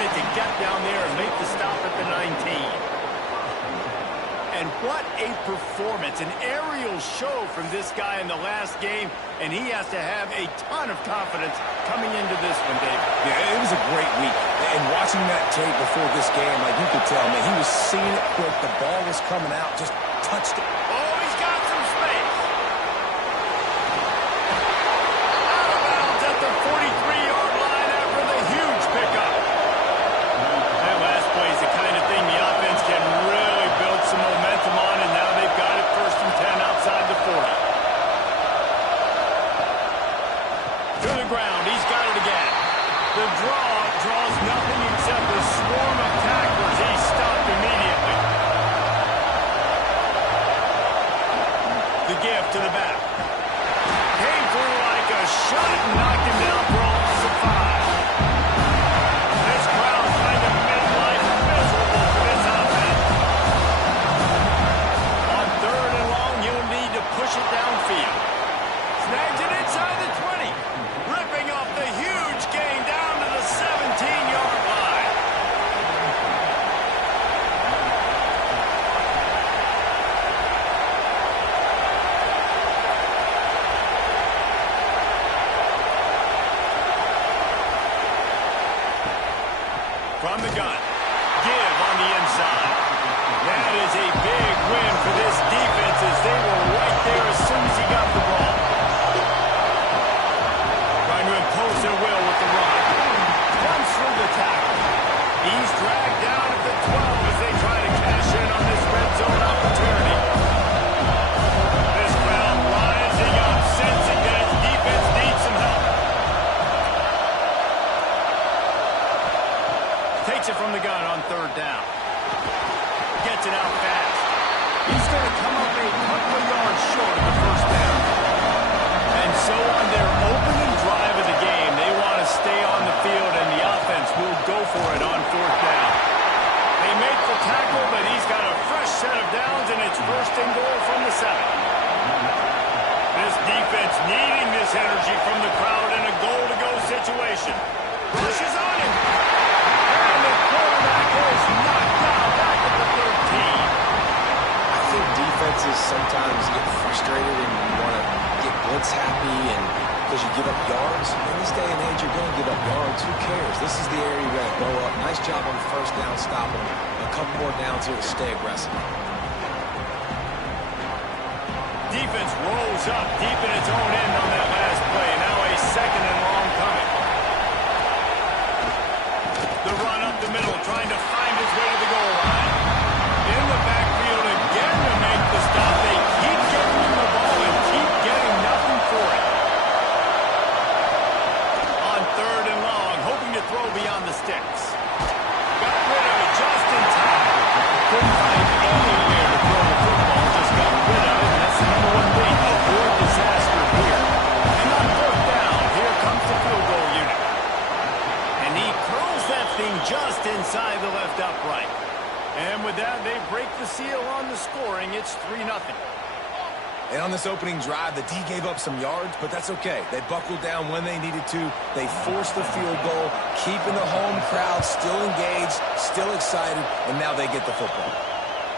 unit to get down there and make the stop at the 19. And what a performance, an aerial show from this guy in the last game, and he has to have a ton of confidence coming into this one, Dave. Yeah, it was a great week. And watching that tape before this game, like you could tell, man, he was seeing it quick. The ball was coming out, just touched it. Oh, he's got some space. Out of bounds at the 43-yard line after the huge pickup. That last play is the kind of thing the offense can really build some momentum on, and now they've got it 1st and 10 outside the 40. To the ground, he's got it again. The draw draws nothing except a swarm of tacklers. He's stopped immediately. The give to the back. Came through like a shot and knocked him down for a loss of 5. This crowd kind of mid-life miserable for this offense. On 3rd and long, he'll need to push it downfield. Snags it inside the 20. Ripping off the huge gain down to the 17-yard line. From the gun, give on the inside. That is a big win for this defense as they were right there as soon as he got the ball. Trying to impose their will with the run. Runs through the tackle. He's dragged down at the 12 as they try to cash in on this red zone opportunity. This crowd rising up, sensing that its defense needs some help. Takes it from the gun on 3rd down. Gets it out fast. He's going to come up a couple of yards short of the 1st down. And so on their opening drive of the game, they want to stay on the field, and the offense will go for it on 4th down. They make the tackle, but he's got a fresh set of downs, and it's 1st and goal from the 7. This defense needing this energy from the crowd in a goal-to-go situation. Rushes on him. And the quarterback is knocked down back at the 13. I think defenses sometimes get frustrated and you want to get blitz happy and because you give up yards. In this day and age, you're going to give up yards. Who cares? This is the area you're going to go up. Nice job on the 1st down, stopping them. A couple more downs here to stay aggressive. Defense rolls up deep in its own end on that last play. Now a 2nd and long coming. The run up the middle, trying to find his way to the goal line. In the backfield again to make the stop. They keep getting him the ball and keep getting nothing for it. On 3rd and long, hoping to throw beyond the sticks. Got rid of it just in time. Couldn't find anywhere to throw the football. Just got rid of it. That's the number 1 thing. Avoid disaster here. And on 4th down, here comes the field goal unit. And he curls that thing just inside the left upright. And with that, they break the seal on the scoring. It's 3-0. And on this opening drive, the D gave up some yards, but that's okay. They buckled down when they needed to. They forced the field goal, keeping the home crowd still engaged, still excited, and now they get the football.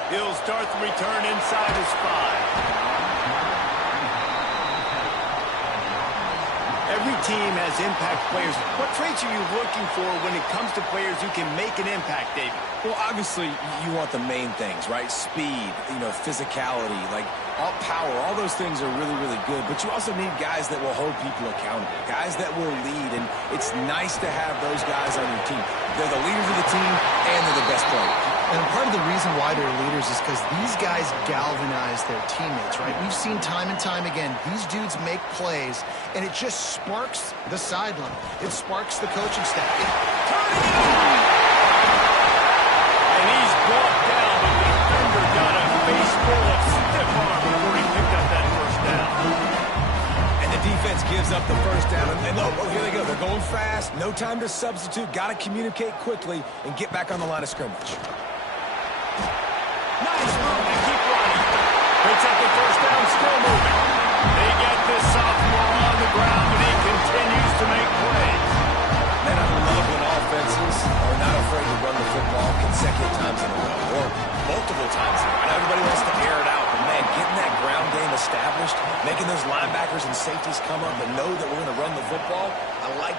He'll start the return inside his 5. Every team has impact players. What traits are you looking for when it comes to players who can make an impact, David? Well, obviously, you want the main things, right? Speed, physicality, like all power. All those things are really, really good. But you also need guys that will hold people accountable, guys that will lead. And it's nice to have those guys on your team. They're the leaders of the team, and they're the best players. And part of the reason why they're leaders is because these guys galvanize their teammates, right? We've seen time and time again, these dudes make plays, and it just sparks the sideline. It sparks the coaching staff. Turning it on! And he's brought down, but the defender got a face full of stiff arm before he picked up that 1st down. And the defense gives up the 1st down. And oh, here they go. They're going fast. No time to substitute. Got to communicate quickly and get back on the line of scrimmage. Nice move to keep running. Picks up the 1st down, still moving. They get this sophomore on the ground, and he continues to make plays. Man, I love when offenses are not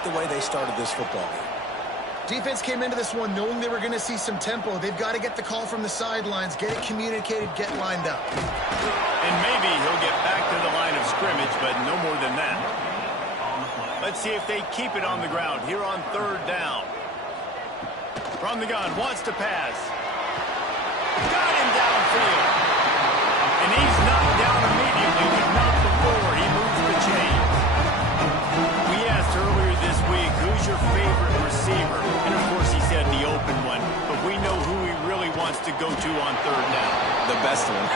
the way they started this football game. Defense came into this one knowing they were going to see some tempo. They've got to get the call from the sidelines, get it communicated, get lined up. And maybe he'll get back to the line of scrimmage, but no more than that. Let's see if they keep it on the ground here on 3rd down. From the gun, wants to pass. Got him downfield. And he's knocked down immediately, but not before he moves the chains. We asked earlier this week, who's your favorite receiver? And of course he said the open one, but we know who he really wants to go to on 3rd down. The best one.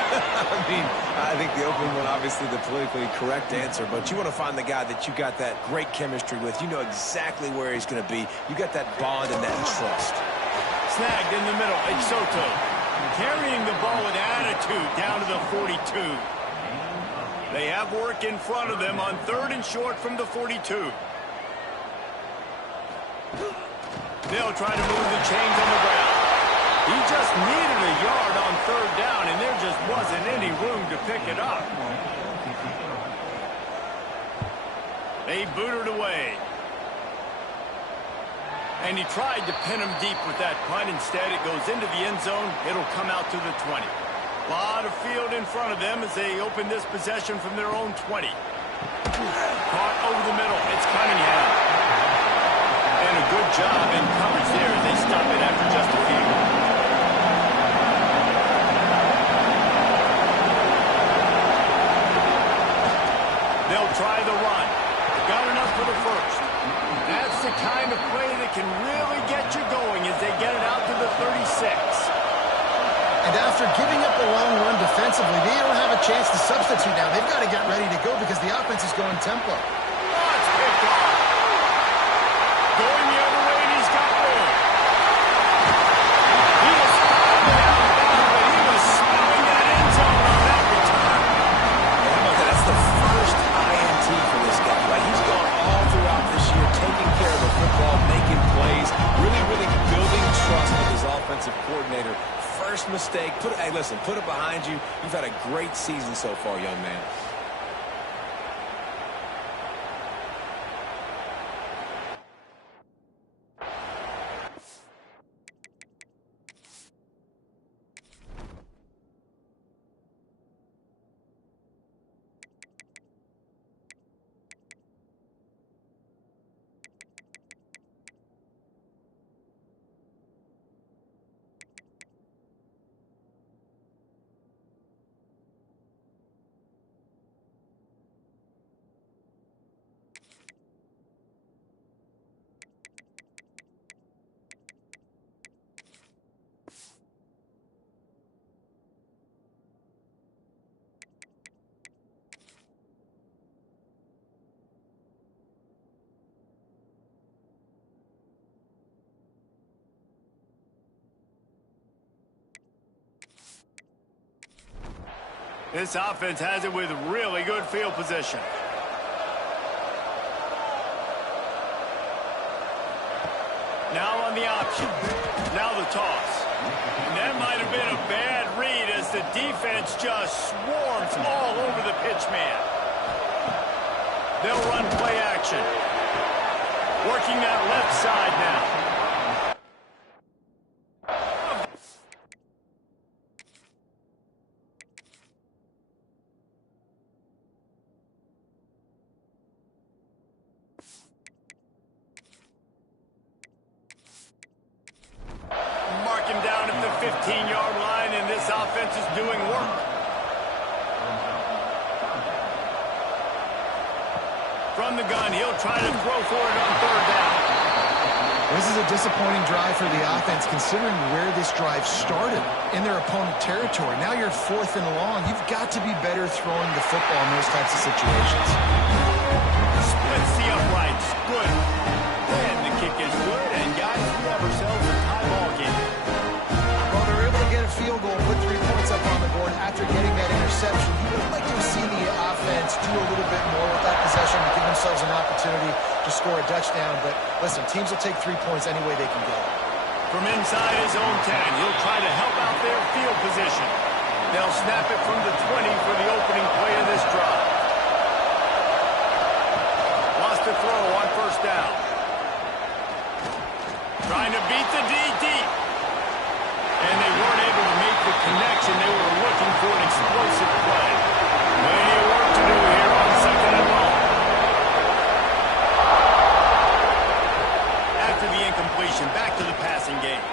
I think the open one, obviously the politically correct answer, but you want to find the guy that you got that great chemistry with. You know exactly where he's going to be. You got that bond and that trust. Snagged in the middle. It's Soto. Carrying the ball with attitude down to the 42. They have work in front of them on 3rd and short from the 42. They'll try to move the chains on the ground. He just needed a yard on 3rd down, and there just wasn't any room to pick it up. They booted away. And he tried to pin him deep with that punt. Instead, it goes into the end zone. It'll come out to the 20. A lot of field in front of them as they open this possession from their own 20. Caught over the middle. It's Cunningham. And a good job in coverage there. They stop it after just a few. They'll try the run. Got enough for the first. That's the kind of play that can really get you going as they get it out to the 36. And after giving up a long run defensively, they don't have a chance to substitute now. They've got to get ready to go because the offense is going tempo. Oh, it's picked off. Going the other way, and he's got room. He was fouled out of bounds, but he was smelling that end zone on that return. How about that? That's the first INT for this guy. Like, he's gone all throughout this year, taking care of the football, making plays, really building trust with his offensive coordinator. First mistake. Hey, listen, put it behind you. You've had a great season so far, young man. This offense has it with really good field position. Now on the option. Now the toss. And that might have been a bad read as the defense just swarms all over the pitch man. They'll run play action. Working that left side now. Down at the 15-yard line, and this offense is doing work. From the gun, he'll try to throw for it on 3rd down. This is a disappointing drive for the offense, considering where this drive started in their opponent territory. Now you're 4th and long. You've got to be better throwing the football in those types of situations. Splits the uprights. Good. And the kick is good, and guys, we have ourselves a tie ball game. Field goal, put 3 points up on the board after getting that interception. You would like to have seen the offense do a little bit more with that possession to give themselves an opportunity to score a touchdown. But listen, teams will take 3 points any way they can get it. From inside his own 10, he'll try to help out their field position. They'll snap it from the 20 for the opening play of this drive. Wants to throw on 1st down. Trying to beat the D deep. And they weren't able to make the connection. They were looking for an explosive play. Plenty of work to do here on second and long. After the incompletion, back to the passing game.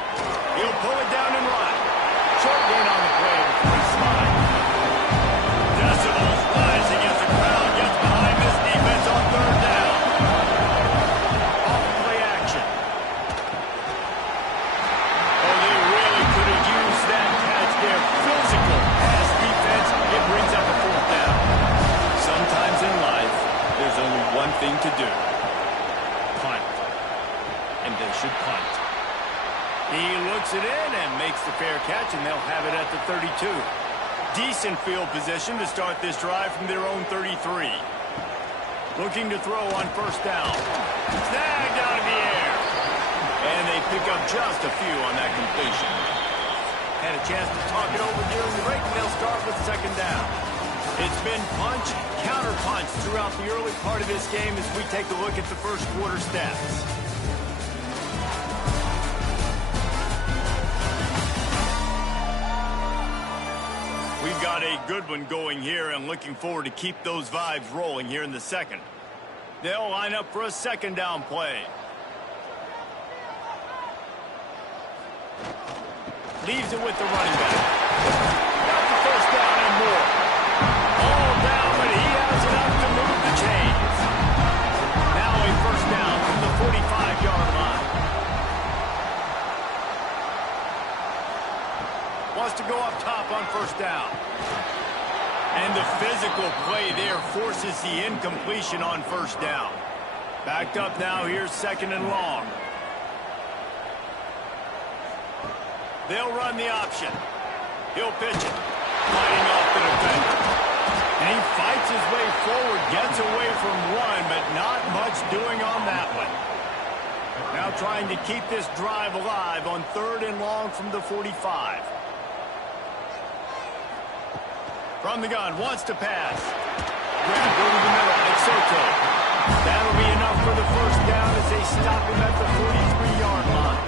He'll pull it down and run. Short gain on the play before he slides. Decibels rising as the crowd gets behind this defense on third down. Off play action. Oh, they really could have used that catch there. Physical pass defense. It brings up a fourth down. Sometimes in life, there's only one thing to do. Punt. And they should punt. He looks it in and makes the fair catch, and they'll have it at the 32. Decent field position to start this drive from their own 33. Looking to throw on first down. Snagged out of the air. And they pick up just a few on that completion. Had a chance to talk it over during the break, and they'll start with second down. It's been punch, counter punch throughout the early part of this game as we take a look at the first quarter stats. We've got a good one going here and looking forward to keep those vibes rolling here in the second. They'll line up for a second down play. Leaves it with the running back. Got the first down and more. All down, but he has enough to move the chains. Now a first down from the 45-yard line. Wants to go up top on first down. And the physical play there forces the incompletion on first down. Backed up now, here's second and long. They'll run the option. He'll pitch it. Fighting off the defender. And he fights his way forward, gets away from one, but not much doing on that one. Now trying to keep this drive alive on third and long from the 45. From the gun, wants to pass. Grab over the middle, like Soto. That'll be enough for the first down as they stop him at the 43-yard line.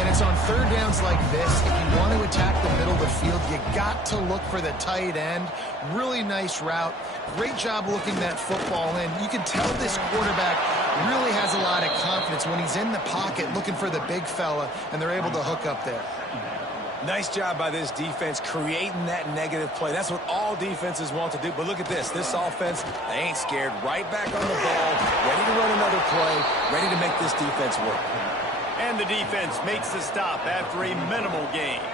And it's on third downs like this. If you want to attack the middle of the field, you got to look for the tight end. Really nice route. Great job looking that football in. You can tell this quarterback really has a lot of confidence when he's in the pocket looking for the big fella, and they're able to hook up there. Nice job by this defense creating that negative play. That's what all defenses want to do. But look at this. This offense, they ain't scared. Right back on the ball, ready to run another play, ready to make this defense work. And the defense makes the stop after a minimal gain.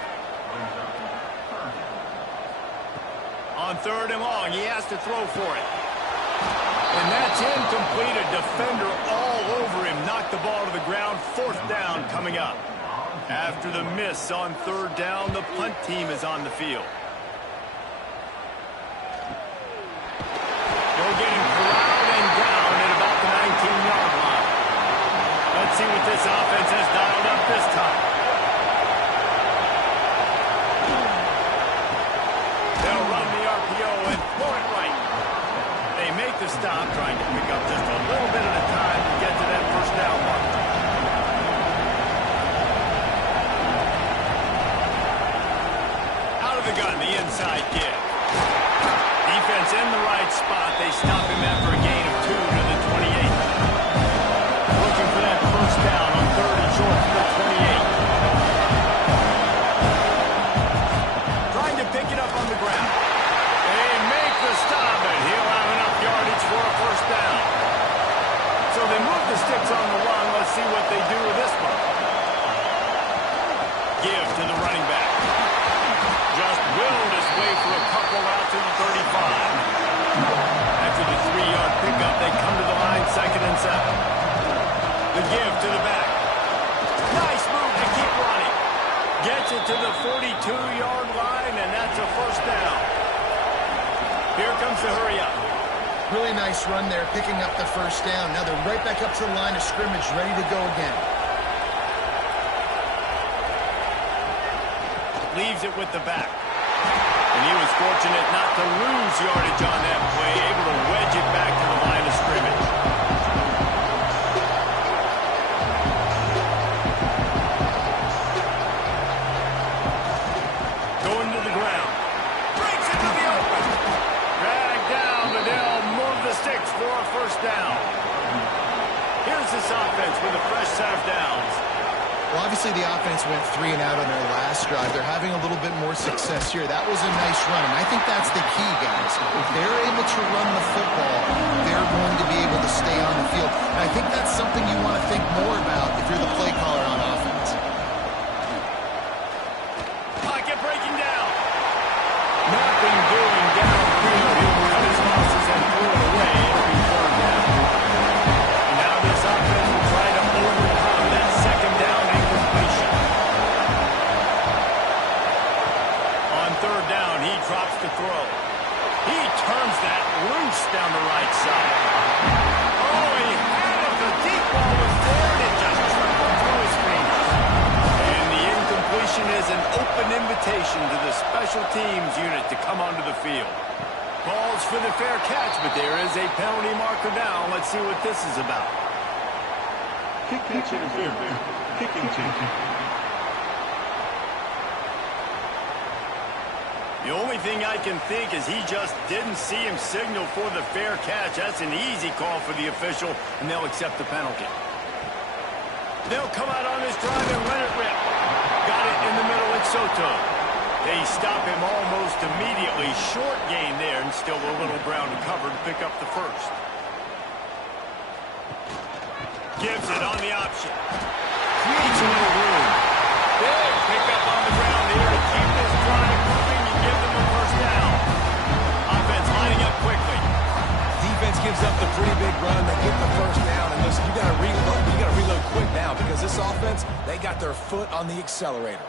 On third and long, he has to throw for it. And that's incomplete. A defender all over him. Knocked the ball to the ground. Fourth down coming up. After the miss on third down, the punt team is on the field. They're getting corralled and down at about the 19-yard line. Let's see what this offense has dialed up this time. They'll run the RPO and throw it right. They make the stop, trying to pick up just a little bit at a time to get to that first down mark. The gun, the inside give. Defense in the right spot. They stop him after a gain of 2 to the 28. Looking for that first down on third and short from the 28. Trying to pick it up on the ground. They make the stop, and he'll have enough yardage for a first down. So they move the sticks on the run. Let's see what they do with this one. Give to the running back. Just willed his way for a couple out to the 35. After the 3-yard pickup, they come to the line, second and 7. The give to the back. Nice move to keep running. Gets it to the 42-yard line, and that's a first down. Here comes the hurry up. Really nice run there, picking up the first down. Now they're right back up to the line of scrimmage, ready to go again. Leaves it with the back. And he was fortunate not to lose yardage on that play, able to wedge it back to the line of scrimmage. Well, obviously the offense went 3 and out on their last drive. They're having a little bit more success here. That was a nice run, and I think that's the key, guys. If they're able to run the football, they're going to be able to stay on the field. And I think that's something you want to think more about if you're the play caller on offense. Pocket breaking down. Nothing doing downfield. He'll cut his losses and throw it away. It'll be third down. And now this offense will try to overcome that second down incompletion. On third down, he drops the throw. He turns that loose down the right side. Oh, he had it. The deep ball was there, and it just trickled through his fingers. And the incompletion is an open invitation to the special teams unit to come onto the field. Calls for the fair catch, but there is a penalty marker down. Let's see what this is about. Kick catch interference. Kicking team. The only thing I can think is he just didn't see him signal for the fair catch. That's an easy call for the official, and they'll accept the penalty. They'll come out on this drive and let it rip. Got it in the middle with Soto. They stop him almost immediately. Short gain there, and still a little ground to cover to pick up the first. Gives it on the option. Creates a little room. Big pickup on the ground here to keep this drive moving and give them a first down. Offense lining up quickly. Defense gives up the pretty big run. They get the first down. And listen, you got to reload. You got to reload quick now because this offense, they got their foot on the accelerator.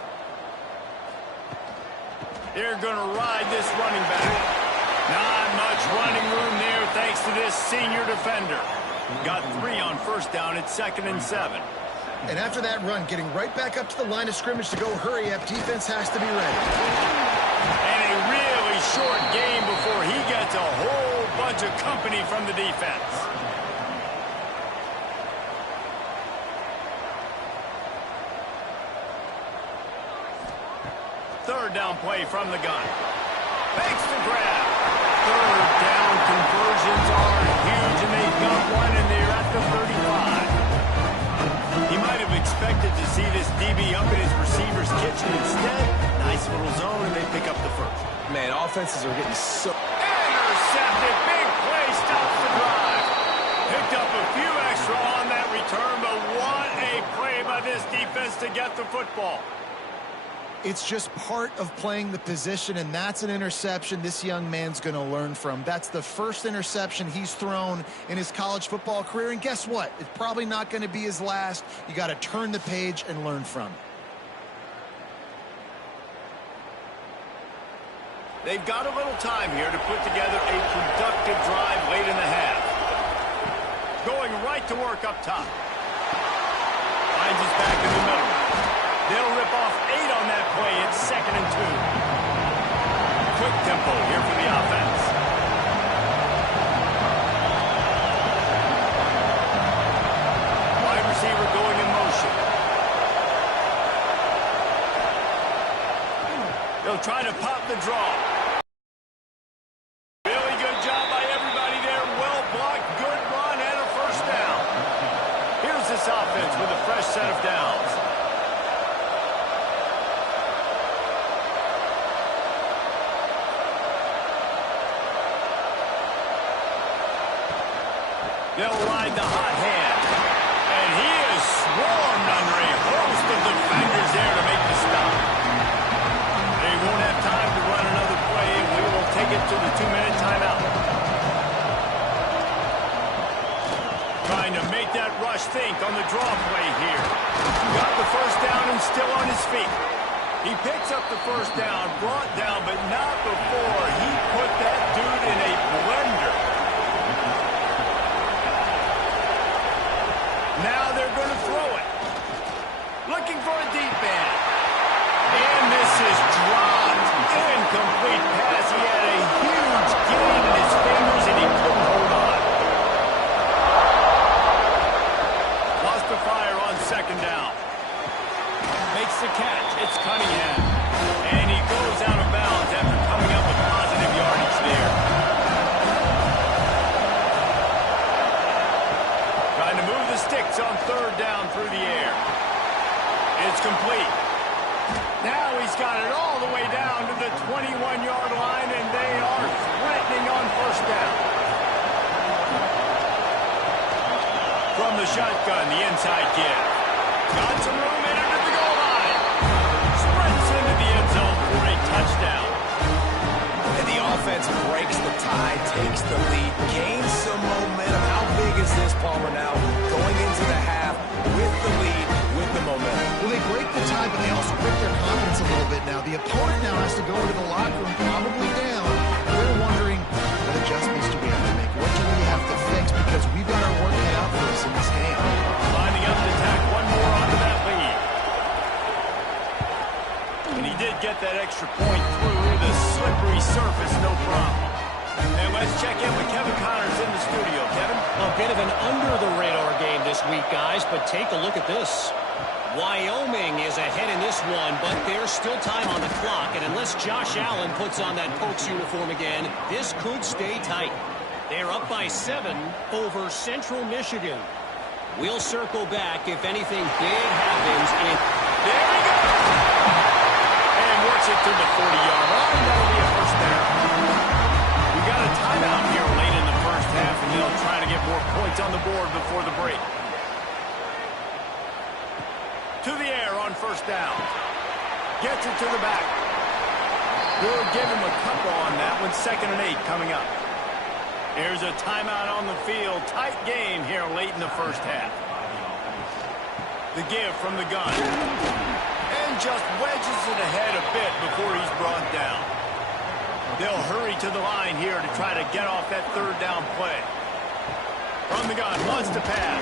They're going to ride this running back. Not much running room there thanks to this senior defender. Got 3 on first down. It's 2nd and 7. And after that run, getting right back up to the line of scrimmage to go hurry up, defense has to be ready. And a really short game before he gets a whole bunch of company from the defense. Third down play from the gun. Fakes the grab. Third down conversions are huge, and they've got one, and they're at the 35. He might have expected to see this DB up in his receiver's kitchen. Instead, nice little zone, and they pick up the first. Man, offenses are getting so... Intercepted. Big play stops the drive. Picked up a few extra on that return, but what a play by this defense to get the football. It's just part of playing the position, and that's an interception this young man's going to learn from. That's the first interception he's thrown in his college football career, and guess what? It's probably not going to be his last. You got to turn the page and learn from it. They've got a little time here to put together a productive drive late in the half. Going right to work up top. Finds his back in the middle. They'll rip off 8 on that play. It's 2nd and 2. Quick tempo here for the offense. Wide receiver going in motion. They'll try to pop the draw. Really good job by everybody there. Well blocked, good run, and a first down. Here's this offense with a fresh set of downs. They'll ride the hot hand. And he is swarmed under a host of defenders there to make the stop. They won't have time to run another play, and we will take it to the 2-minute timeout. Trying to make that rush think on the draw play here. Got the first down and still on his feet. He picks up the first down, brought down, but not before he put that dude in a blender. Now they're going to throw it. Looking for a deep ball. And this is dropped. Incomplete pass. He had a huge gain in his fingers, and he couldn't hold on. Lost the fire on 2nd down. Makes the catch. It's Cunningham. And he goes out of bounds after coming up with positive yardage there. Trying to move the sticks on 3rd down through the air. it's complete. Now he's got it all the way down to the 21-yard line, and they are threatening on first down. From the shotgun, the inside give. Got some room in it at the goal line. Sprints into the end zone for a touchdown. And the offense breaks the tie, takes the lead, gains some momentum. How big is this, Palmer, now? Going into the half with the lead, with the momentum. Well, they break the tie, but they also break their confidence a little bit now. The opponent now has to go into the locker room, probably down. And they're wondering, what adjustments do we have to make? What do we have to fix? Because we've got our work cut out for us in this game. Lining up to tack one more onto that lead. And he did get that extra point through the slippery surface, no problem. And let's check in with Kevin Connors in the studio. Kevin? A bit of an under-the-radar game this week, guys, but take a look at this. Wyoming is ahead in this one, but there's still time on the clock, and unless Josh Allen puts on that Pokes uniform again, this could stay tight. They're up by 7 over Central Michigan. We'll circle back if anything big happens. There he goes! And works it to the 40-yard line. That'll be a first down. We got a timeout here late in the first half, and they'll try to get more points on the board before the break. To the air on first down. Gets it to the back. We'll give him a couple on that one. 2nd and 8 coming up. Here's a timeout on the field. Tight game here late in the first half. The give from the gun. And just wedges it ahead a bit before he's brought down. They'll hurry to the line here to try to get off that 3rd down play. From the gun, wants to pass.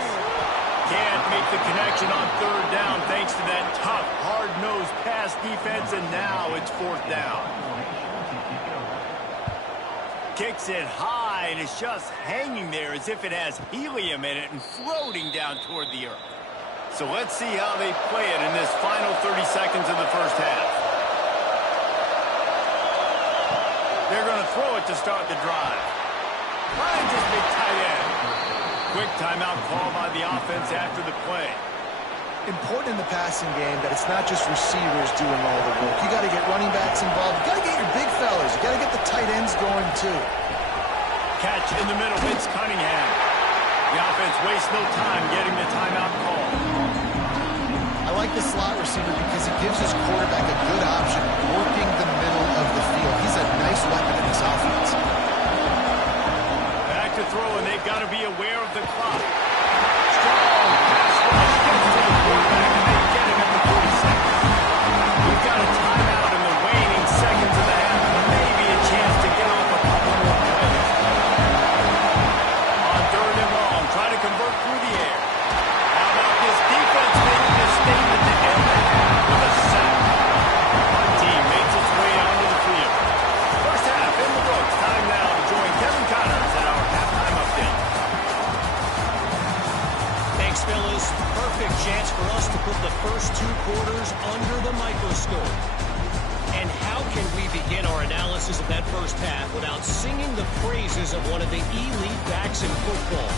Can't make the connection on 3rd down thanks to that tough, hard-nosed pass defense, and now it's 4th down. Kicks it high, and it's just hanging there as if it has helium in it and floating down toward the earth. So let's see how they play it in this final 30 seconds of the first half. They're going to throw it to start the drive. Finds this big tight end. Quick timeout call by the offense after the play. Important in the passing game that it's not just receivers doing all the work. You got to get running backs involved. You got to get your big fellas. You got to get the tight ends going too. Catch in the middle, Vince Cunningham. The offense wastes no time getting the timeout call. I like the slot receiver because it gives his quarterback a good option working the middle of the field. He's a nice weapon in this offense. Back to throw, and they've got to be aware of the clock. Strong pass rush gets to the quarterback, and they get him at the 46. We've got a timeout in the waning seconds of the half, and maybe a chance to get off a couple more plays. On 3rd and long, trying to convert through the air. How about this defense making a statement to end the half with a sack? One team makes its way onto the field. First half in the books. Time now to join Kevin Connors at our halftime update. Thanks, fellas. Perfect chance for us to put the first 2 quarters under the microscope. And how can we begin our analysis of that first half without singing the praises of one of the elite backs in football?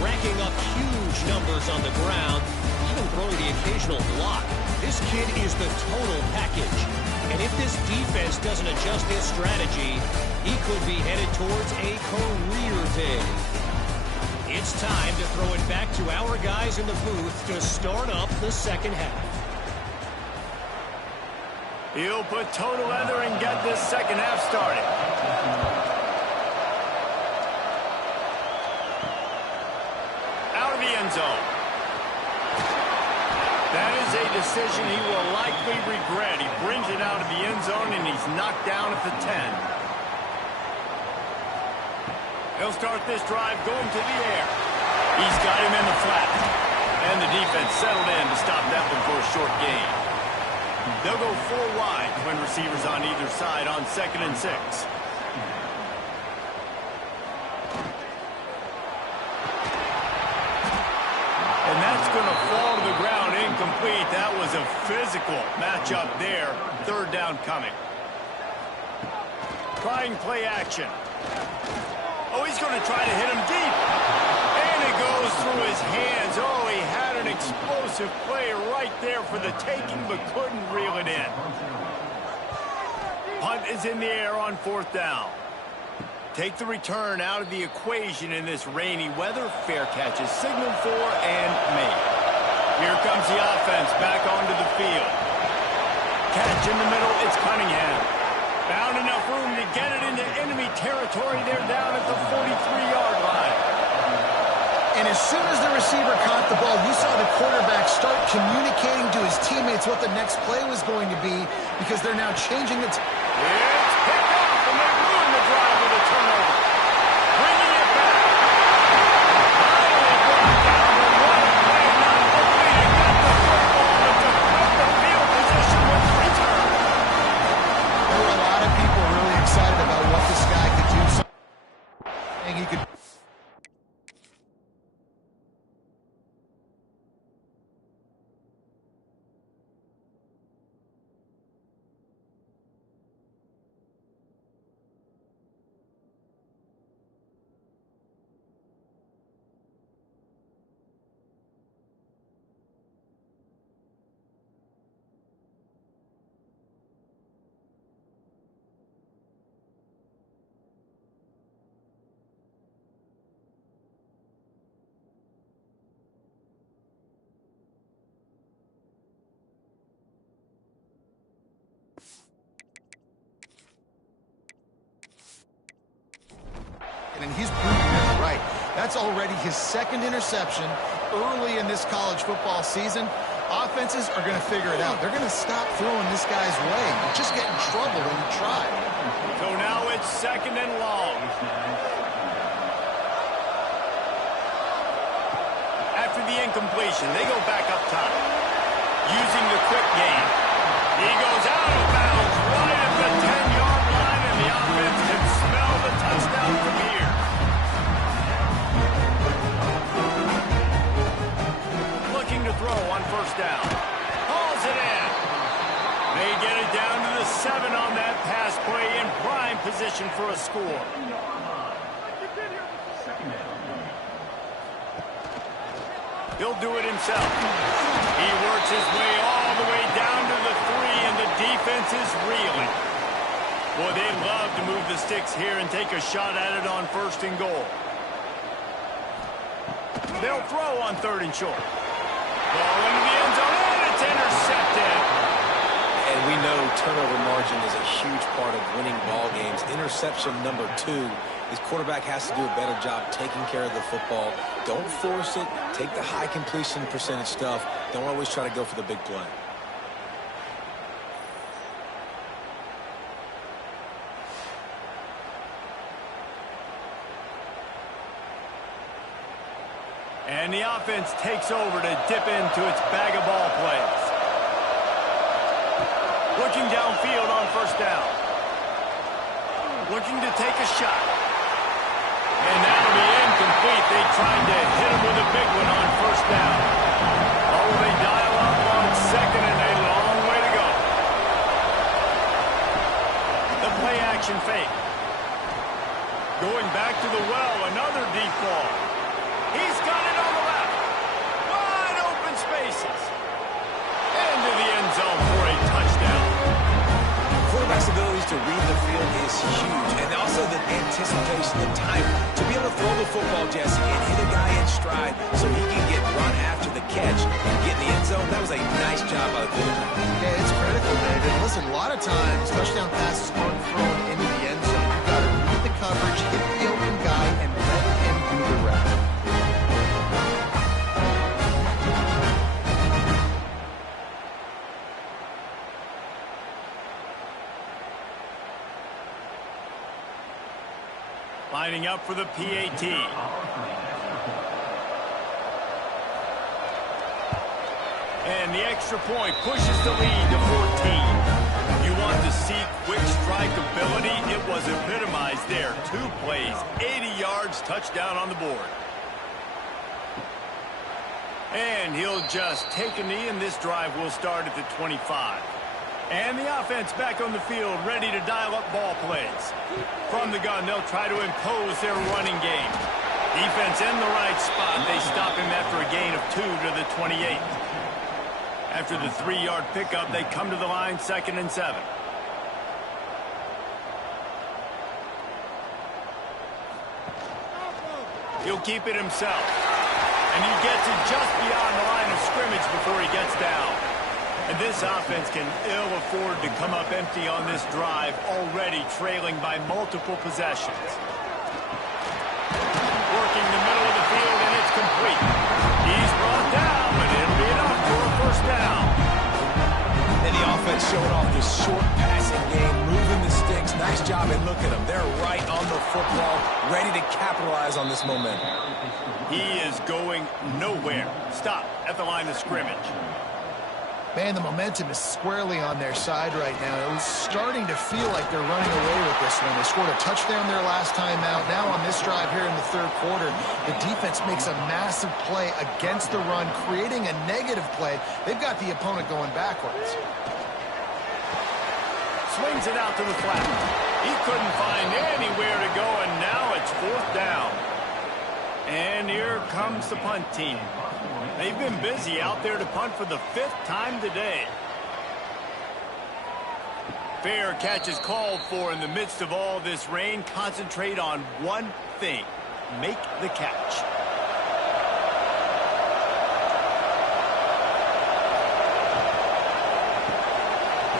Racking up huge numbers on the ground, even throwing the occasional block. This kid is the total package. And if this defense doesn't adjust his strategy, he could be headed towards a career day. It's time to throw it back to our guys in the booth to start up the second half. He'll put total leather and get this second half started. Out of the end zone. That is a decision he will likely regret. He brings it out of the end zone, and he's knocked down at the 10. He'll start this drive going to the air. He's got him in the flat. And the defense settled in to stop that one for a short gain. They'll go 4 wide when receivers on either side on 2nd and 6. And that's going to fall to the ground incomplete. That was a physical matchup there. 3rd down coming. Trying play action. Oh, he's going to try to hit him deep. And it goes through his hands. Oh, he had an explosive play right there for the taking, but couldn't reel it in. Punt is in the air on 4th down. Take the return out of the equation in this rainy weather. Fair catch is signaled for and made. Here comes the offense back onto the field. Catch in the middle, it's Cunningham. Found enough room to get it into enemy territory. They're down at the 43-yard line. And as soon as the receiver caught the ball, you saw the quarterback start communicating to his teammates what the next play was going to be because they're now changing the... It's picked off, and they ruin the drive with a turnover. Bringing it back. Finally brought down, but what a play. Not only they got the football, but to put the field position with the return. There were a lot of people really excited about what this guy could do. And he could... And he's proving it right. That's already his 2nd interception early in this college football season. Offenses are going to figure it out. They're going to stop throwing this guy's way. You just get in trouble when you try. So now it's 2nd and long. After the incompletion, they go back up top. Using the quick game. He goes out of bounds right at the 10-yard line, and the offense can smell the touchdown from here. Looking to throw on 1st down. Hauls it in. They get it down to the 7 on that pass play in prime position for a score. He'll do it himself. He works his way all the way down to the 3, and the defense is reeling. Boy, they love to move the sticks here and take a shot at it on 1st and goal. They'll throw on 3rd and short. Ball into the end zone, and it's intercepted. And we know turnover margin is a huge part of winning ball games. Interception number 2. His quarterback has to do a better job taking care of the football. Don't force it. Take the high completion percentage stuff. Don't always try to go for the big play. And the offense takes over to dip into its bag of ball plays. Looking downfield on 1st down. Looking to take a shot. And that'll be incomplete. They tried to hit him with a big one on 1st down. Oh, they dial up on 2nd, and a long way to go. The play action fake. Going back to the well, another deep ball. He's got it on the left. Wide open spaces. Into the end zone for a touchdown. Quarterback's abilities to read the field is huge. And also the anticipation, the time to be able to throw the football, Jesse, and hit a guy in stride so he can get run after the catch and get in the end zone. That was a nice job by the quarterback. Yeah, it's critical, David. Listen, a lot of times touchdown passes aren't thrown into the end zone. You've got to read the coverage, hit the open guy, and let him do the rest. Lining up for the PAT. And the extra point pushes the lead to 14. You want to see quick strike ability? It was epitomized there. 2 plays, 80 yards, touchdown on the board. And he'll just take a knee, and this drive will start at the 25. And the offense back on the field, ready to dial up ball plays. From the gun, they'll try to impose their running game. Defense in the right spot. They stop him after a gain of 2 to the 28. After the 3-yard pickup, they come to the line 2nd and 7. He'll keep it himself. And he gets it just beyond the line of scrimmage before he gets down. And this offense can ill afford to come up empty on this drive, already trailing by multiple possessions. Working the middle of the field, and it's complete. He's brought down, but it'll be enough for a first down. And the offense showing off this short passing game, moving the sticks. Nice job, and look at them. They're right on the football, ready to capitalize on this momentum. He is going nowhere. Stop at the line of scrimmage. Man, the momentum is squarely on their side right now. It was starting to feel like they're running away with this one. They scored a touchdown their last time out. Now on this drive here in the 3rd quarter, the defense makes a massive play against the run, creating a negative play. They've got the opponent going backwards. Swings it out to the flat. He couldn't find anywhere to go, and now it's 4th down. And here comes the punt team. They've been busy out there to punt for the 5th time today. Fair catch is called for in the midst of all this rain. Concentrate on one thing. Make the catch.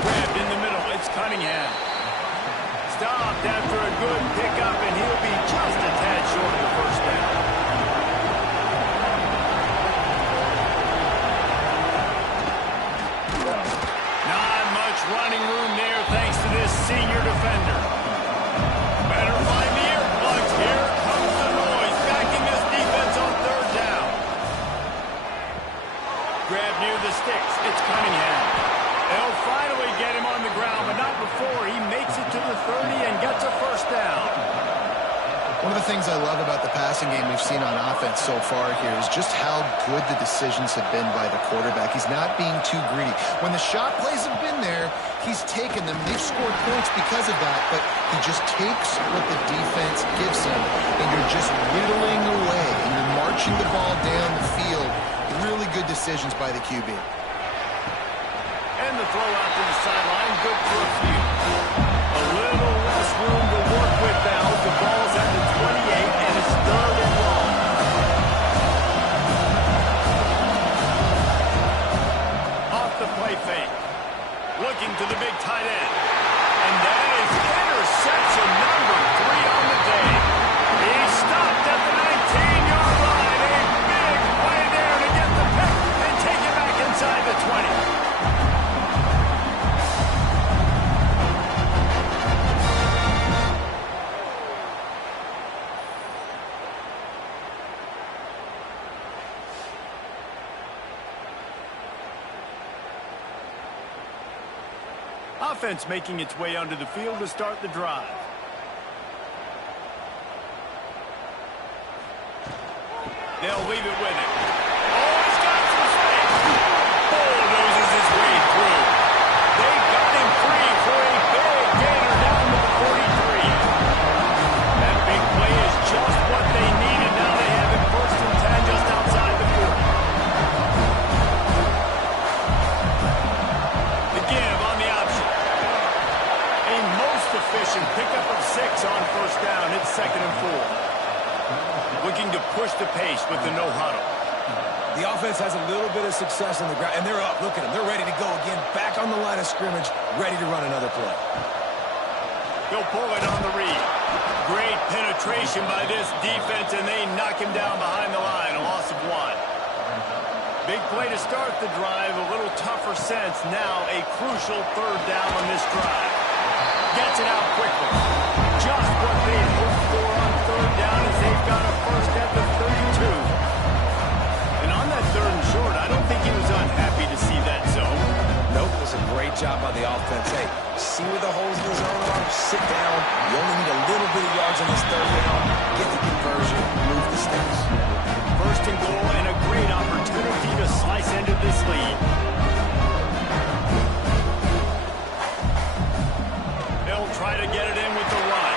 Grabbed in the middle. It's Cunningham. Stopped after a good pickup, and he'll be just a tad short of the first down. Running room there thanks to this senior defender. Better find the earplugs. Here comes the noise, backing this defense on 3rd down. Grab near the sticks. It's Cunningham. They'll finally get him on the ground, but not before he makes it to the 30 and gets a first down. One of the things I love about the passing game we've seen on offense so far here is just how good the decisions have been by the quarterback. He's not being too greedy. When the shot plays have been there, he's taken them. They've scored points because of that, but he just takes what the defense gives him, and you're just whittling away, and you're marching the ball down the field. Really good decisions by the QB. And the throw out to the sideline, good for a few. A little less room to work with now. The ball's at the 28, and it's 3rd and long. Off the play fake. Looking to the big tight end. And that is interception number 3 on the day. He stopped at the 19-yard line. A big play there to get the pick and take it back inside the 20. Offense making its way onto the field to start the drive. They'll leave it with him. Oh, he's got some space. Bulldozes his way through. They got him free for a big gainer down to the 43. That big play is just what they needed. Now they have it 1st and 10 just outside the 40. The give on the option. A most efficient pickup of 6 on 1st down. It's 2nd and 4. Looking to push the pace with the no huddle. The offense has a little bit of success on the ground, and they're up. Look at them. They're ready to go again. Back on the line of scrimmage, ready to run another play. He'll pull it on the read. Great penetration by this defense, and they knock him down behind the line. A loss of 1. Big play to start the drive. A little tougher sense. Now a crucial 3rd down on this drive. Gets it out quickly. Just what they hoped for on 3rd down as they've got a first at the 32. And on that 3rd and short, I don't think he was unhappy to see that zone. Nope, it was a great job by the offense. Hey, see where the holes in the zone are? Sit down. You only need a little bit of yards on this 3rd down. Get the conversion. Move the sticks. 1st and goal and a great opportunity to slice into this lead. They'll try to get it in with the run.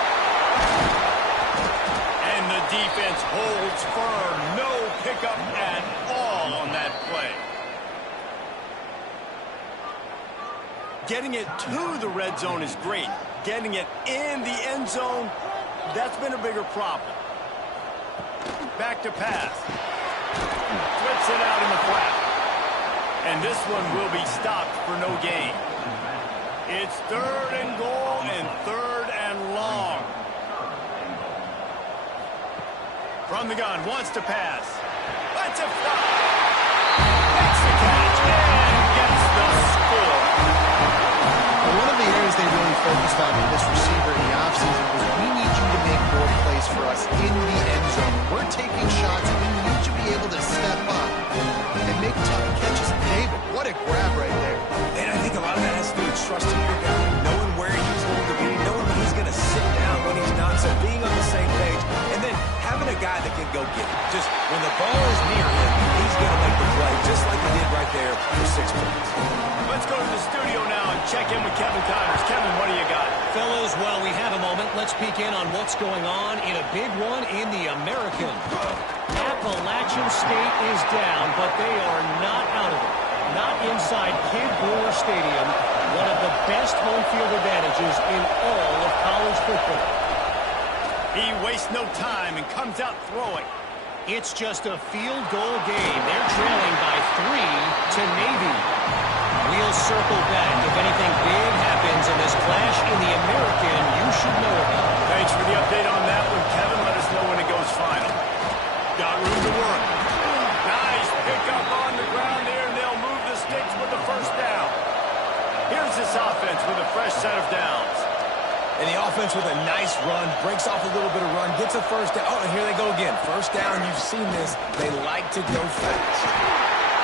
And the defense holds Getting it to the red zone is great. Getting it in the end zone, that's been a bigger problem. Back to pass. Flips it out in the flat. And this one will be stopped for no gain. It's 3rd and goal and 3rd and long. From the gun, wants to pass. Let's it fly. Makes the catch and gets the score. One of the areas they really focused on with this receiver in the offseason was we need you to make more plays for us in the end zone. We're taking shots. We need you to be able to step up and make tough catches. David, what a grab right there. And I think a lot of that has to do with trusting your guy, knowing where he's going to be, knowing when he's going to sit down, when he's not. So being on the same page, and then having a guy that can go get it. Just when the ball is near him, he's going to make the play, just like he did right there for 6 points. Let's go to the studio now and check in with Kevin Connors. Kevin, what do you got? Fellas, while we have a moment, let's peek in on what's going on in a big one in the American. Appalachian State is down, but they are not out of it. Not inside Kid Brewer Stadium, one of the best home field advantages in all of college football. He wastes no time and comes out throwing. It's just a field goal game. They're trailing by 3 to Navy. We'll circle back. If anything big happens in this clash in the American, you should know about it. Thanks for the update on that one, Kevin. Let us know when it goes final. Got room to work. Nice pickup on the ground there, and they'll move the sticks with the first down. Here's this offense with a fresh set of downs. And the offense with a nice run, breaks off a little bit of run, gets a first down. Oh, and here they go again. First down, you've seen this. They like to go fast.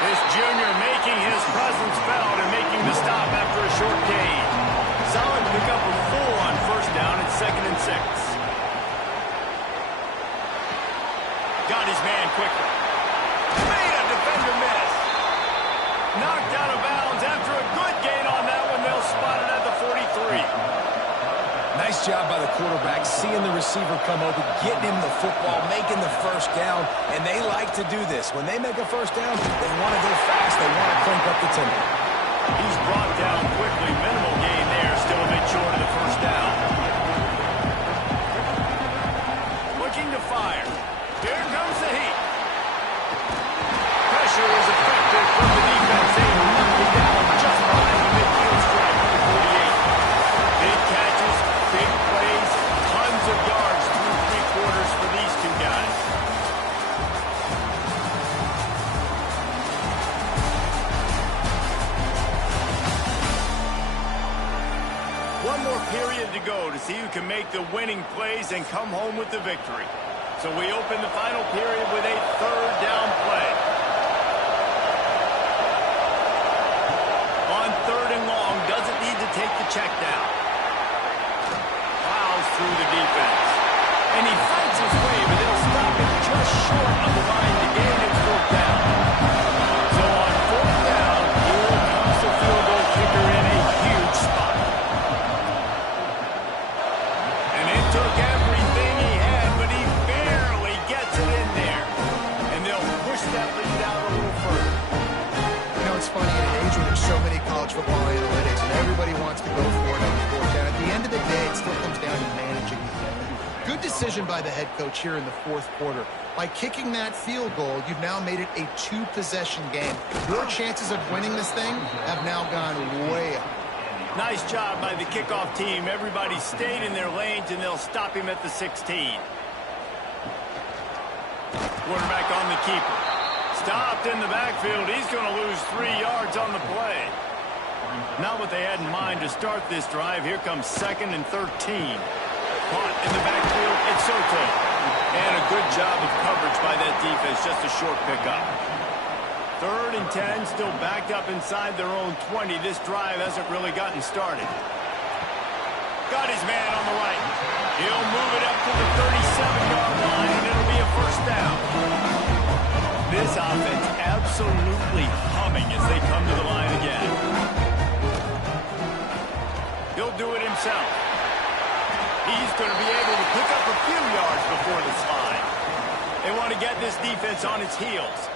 This junior making his presence felt and making the stop after a short gain. Solid pickup of 4 on first down and 2nd and 6. Got his man quickly. Made a defender miss. Knocked out of bounds after a good gain on that one. They'll spot it at the 43. Nice job by the quarterback, seeing the receiver come open, getting him the football, making the first down, and they like to do this. When they make a first down, they want to go fast. They want to crank up the tempo. He's brought down quickly. Minimal gain there. Still a bit short of the first down. Looking to fire. Here comes the heat. Pressure was effective from the defense. They knocked it down just behind the midfield stripe at the 48. Big catches, big plays, tons of yards through 3 quarters for these two guys. One more period to go to see who can make the winning plays and come home with the victory. So we open the final period with a 3rd down play. On 3rd and long, doesn't need to take the check down. Plows through the defense. And he fights his way, but they'll stop him just short of the line to gain its 4th down. So on 4th down, here comes the field goal kicker in a huge spot. And it took everything he had, but he barely gets it in there. And they'll push that lead out a little further. You know, it's funny, in an age where there's so many college football analytics and everybody wants to go for it on 4th down, at the end of the day, it still comes down to managing the game. Good decision by the head coach here in the 4th quarter. By kicking that field goal, you've now made it a 2-possession game. Your chances of winning this thing have now gone way up. Nice job by the kickoff team. Everybody stayed in their lanes, and they'll stop him at the 16. Quarterback on the keeper. Stopped in the backfield. He's going to lose 3 yards on the play. Not what they had in mind to start this drive. Here comes 2nd and 13. Caught in the backfield, it's Soto. And a good job of coverage by that defense, just a short pickup. 3rd and 10, still backed up inside their own 20. This drive hasn't really gotten started. Got his man on the right. He'll move it up to the 37-yard line, and it'll be a first down. This offense absolutely humming as they come to the line again. He'll do it himself. He's going to be able to pick up a few yards before the slide. They want to get this defense on its heels.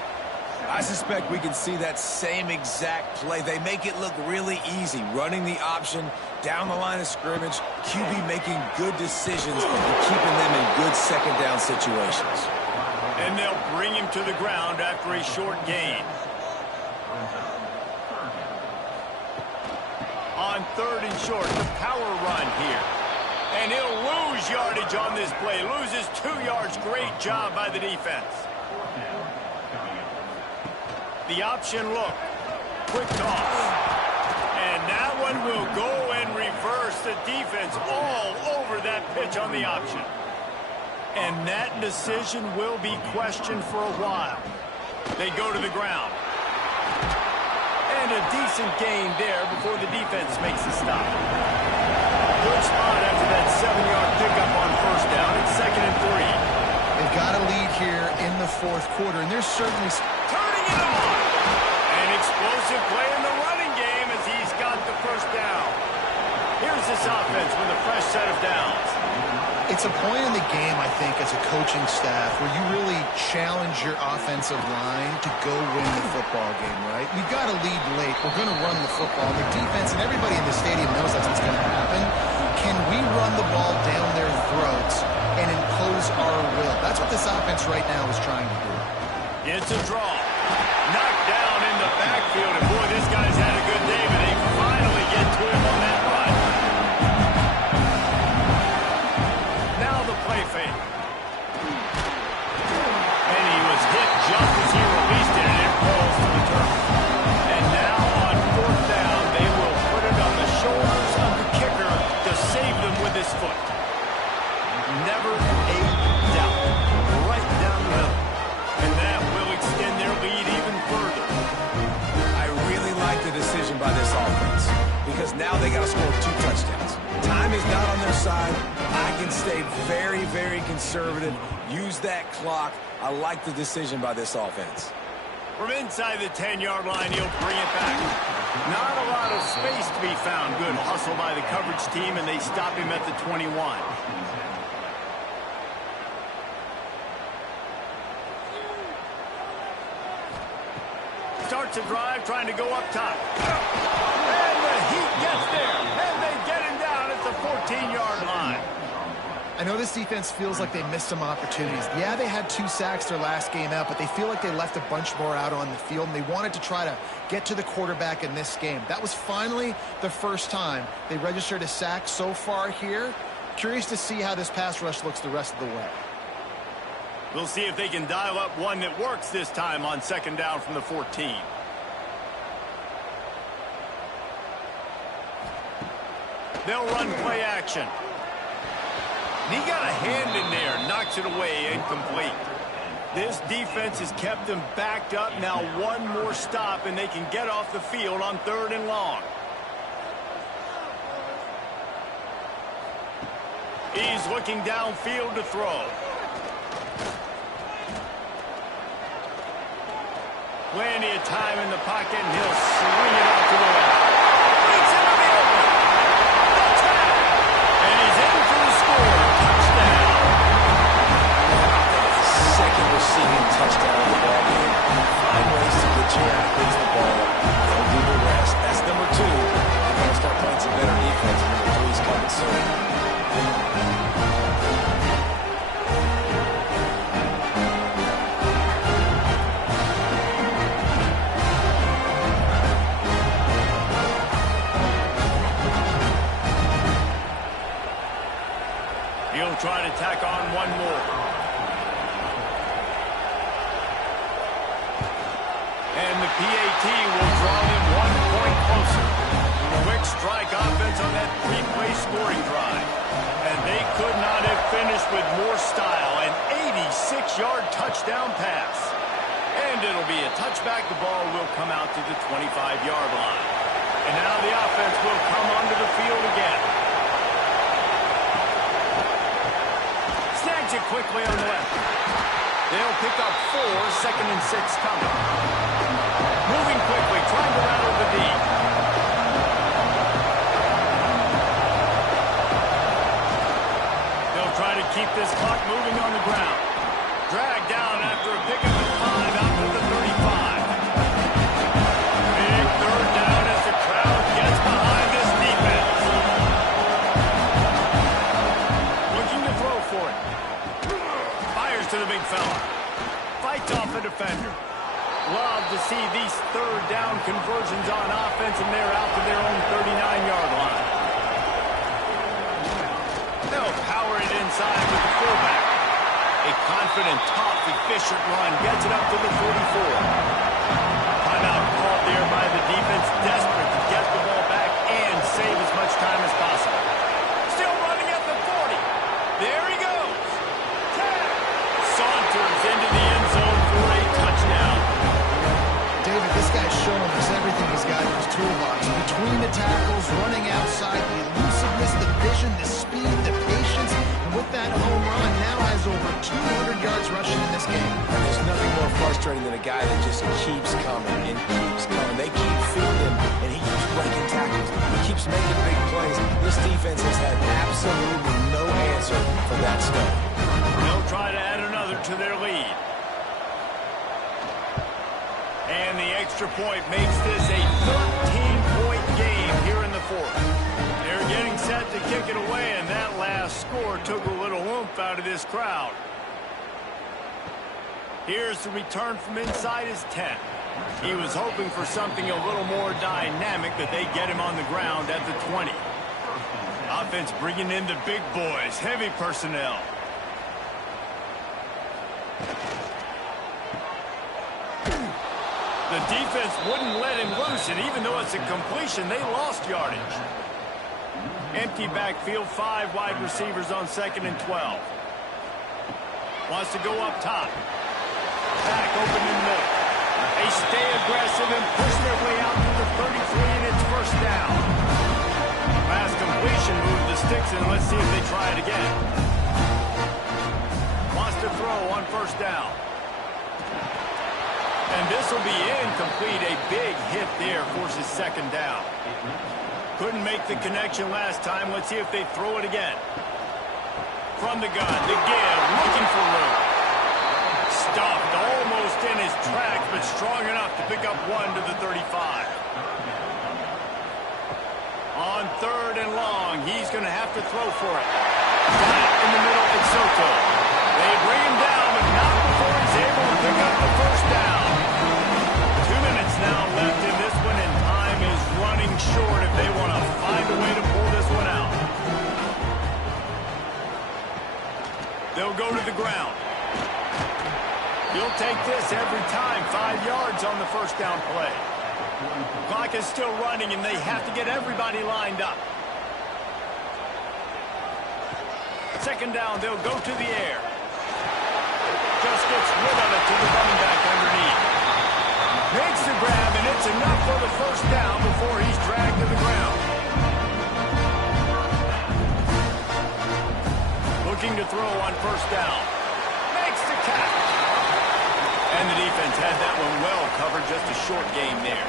I suspect we can see that same exact play. They make it look really easy, running the option down the line of scrimmage, QB making good decisions and keeping them in good second down situations. And they'll bring him to the ground after a short gain. On 3rd and short, the power run here. And he'll lose yardage on this play. Loses 2 yards. Great job by the defense. The option look. Quick toss. And that one will go and reverse. The defense all over that pitch on the option. And that decision will be questioned for a while. They go to the ground. And a decent gain there before the defense makes the stop. Good spot after that 7-yard pickup on 1st down. It's 2nd and 3. They've got a lead here in the 4th quarter, and there's certainly... Turning it on! An explosive play in the running game as he's got the 1st down. Here's this offense with a fresh set of downs. It's a point in the game, I think, as a coaching staff where you really challenge your offensive line to go win the football game, right? We've got a lead late. We're going to run the football. The defense and everybody in the stadium knows that's what's going to happen. Can we run the ball down their throats and impose our will? That's what this offense right now is trying to do. It's a draw. Knocked down in the backfield. And boy, this guy's had a good day, but they finally get to him on that run. Now the play fake. And he was hit just as he released it, and it falls to the turf. And now on 4th down, they will put it on the shoulders of the kicker to save them with his foot. Never a doubt. Right down the middle. And that will extend their lead even further. I really like the decision by this offense because now they got to score 2 touchdowns. Time is not on their side. I can stay very, very conservative. Use that clock. I like the decision by this offense. From inside the 10-yard line, he'll bring it back. Not a lot of space to be found. Good hustle by the coverage team, and they stop him at the 21. Starts a drive, trying to go up top. And the heat gets there, and they get him down at the 14-yard line. I know this defense feels like they missed some opportunities. Yeah, they had 2 sacks their last game out, but they feel like they left a bunch more out on the field, and they wanted to try to get to the quarterback in this game. That was finally the first time they registered a sack so far here. Curious to see how this pass rush looks the rest of the way. We'll see if they can dial up one that works this time on 2nd down from the 14. They'll run play action. He got a hand in there, knocks it away, incomplete. This defense has kept them backed up. Now one more stop, and they can get off the field on 3rd and long. He's looking downfield to throw. Plenty of time in the pocket, and he'll swing it out to the left. Breaks into the open. That's it. And he's in for the score. Touchdown. Second receiving touchdown of the ball game. Find ways to get your athletes the ball. They'll do the rest. That's number 2. They're going to start playing some better defense, and number 3 is coming soon. He'll try to tack on one more. And the PAT will draw them 1 point closer. Quick strike offense on that 3-play scoring drive. And they could not have finished with more style. An 86-yard touchdown pass. And it'll be a touchback. The ball will come out to the 25-yard line. And now the offense will come onto the field again. Snags it quickly on the left. They'll pick up 4, 2nd and 6 coming. Moving quickly, trying to rattle the D. They'll try to keep this clock moving on the ground. Dragged down after a pickup of 5 out to the 35. formations on offense, and they're out to their own 39-yard line. They'll power it inside with the fullback. A confident, tough, efficient run gets it up to the 44. Timeout called there by the defense, desperate to get the ball back and save as much time as possible. Still running at the 40. There he goes. Saunters into the end zone for a touchdown. David, this guy's showing us everything he's got in his toolbox. Between the tackles, running outside, the elusiveness, the vision, the speed, the patience. And with that home run, now has over 200 yards rushing in this game. And there's nothing more frustrating than a guy that just keeps coming and keeps coming. They keep feeding him, and he keeps breaking tackles. He keeps making big plays. This defense has had absolutely no answer for that stuff. They'll try to add another to their lead. And the extra point makes this a 13-point game here in the fourth. They're getting set to kick it away, and that last score took a little oomph out of this crowd. Here's the return from inside his 10. He was hoping for something a little more dynamic, but they get him on the ground at the 20. Offense bringing in the big boys, heavy personnel. The defense wouldn't let him loose, and even though it's a completion, they lost yardage. Empty backfield, 5 wide receivers on 2nd and 12. Wants to go up top. Back open in the middle. They stay aggressive and push their way out to the 33, and it's first down. Last completion moved the sticks, and let's see if they try it again. Wants to throw on first down. And this will be incomplete. A big hit there forces 2nd down. Couldn't make the connection last time. Let's see if they throw it again. From the gun, the give, looking for room. Stopped almost in his tracks, but strong enough to pick up 1 to the 35. On 3rd and long, he's going to have to throw for it. Flat in the middle of Soto. They bring him down, but not before he's able to pick up the first down. 2 minutes now left in this one, and time is running short if they want to find a way to pull this one out. They'll go to the ground. He'll take this every time. 5 yards on the first down play. Clock is still running, and they have to get everybody lined up. 2nd down, they'll go to the air. Just gets rid of it to the running back underneath. Makes the grab, and it's enough for the first down before he's dragged to the ground. Looking to throw on first down. Makes the catch. And the defense had that one well covered, just a short game there.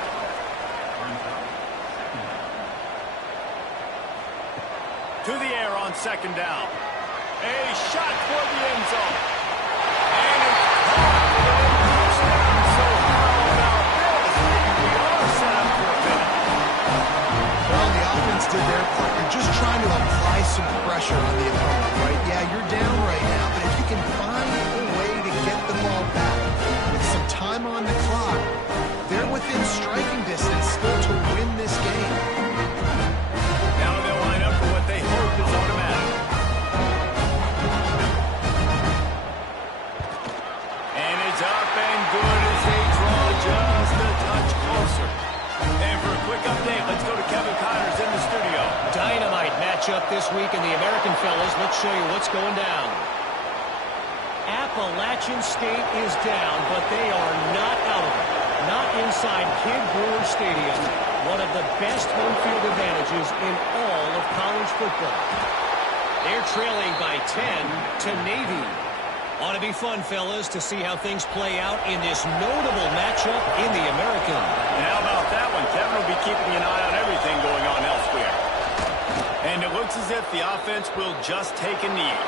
To the air on 2nd down. A shot for the end zone. And it's caught for a touchdown. So how about this? We are set up for a minute. Well, the offense did their part. You're just trying to apply some pressure on the opponent, right? Yeah, you're down right now, but if you can find a way to get the ball back with some time on the clock, they're within striking distance still to win this game. Now they'll line up for what they hope is automatic. And it's up and good as they draw just a touch closer. And for a quick update, let's go to Kevin Connors in the studio. Dynamite matchup this week in the American fellas. Let's show you what's going down. Appalachian State is down, but they are not out of it. Not inside Kid Brewer Stadium, one of the best home field advantages in all of college football. They're trailing by 10 to Navy. Ought to be fun, fellas, to see how things play out in this notable matchup in the American. And how about that one? Kevin will be keeping an eye on everything going on elsewhere. And it looks as if the offense will just take a knee.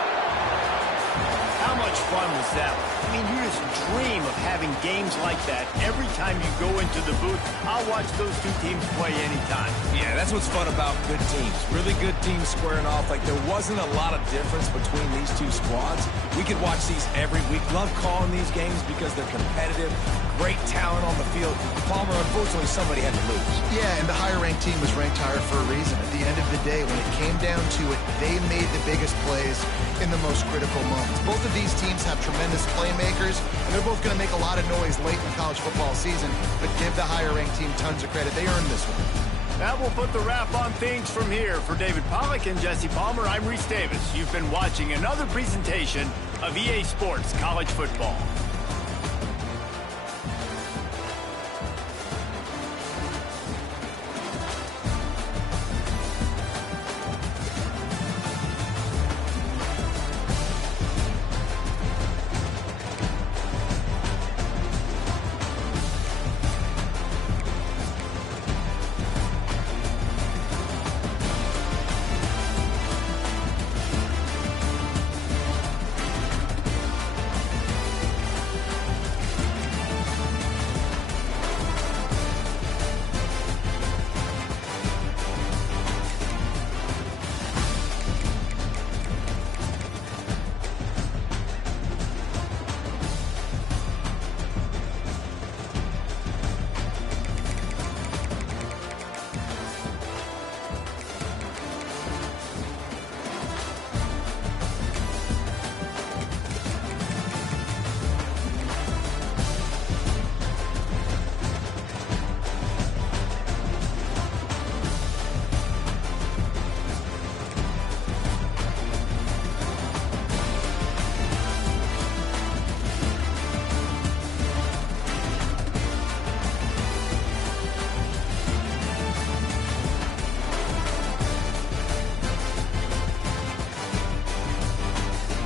How much fun was that? I mean, you just dream of having games like that every time you go into the booth. I'll watch those two teams play anytime. Yeah, that's what's fun about good teams. Really good teams squaring off. Like, there wasn't a lot of difference between these two squads. We could watch these every week. Love calling these games because they're competitive. Great talent on the field. Palmer, unfortunately, somebody had to lose. Yeah, and the higher-ranked team was ranked higher for a reason. At the end of the day, when it came down to it, they made the biggest plays in the most critical moments. Both of these teams have tremendous playmakers, and they're both going to make a lot of noise late in the college football season, but give the higher-ranked team tons of credit. They earned this one. That will put the wrap on things from here. For David Pollack and Jesse Palmer, I'm Reese Davis. You've been watching another presentation of EA Sports College Football.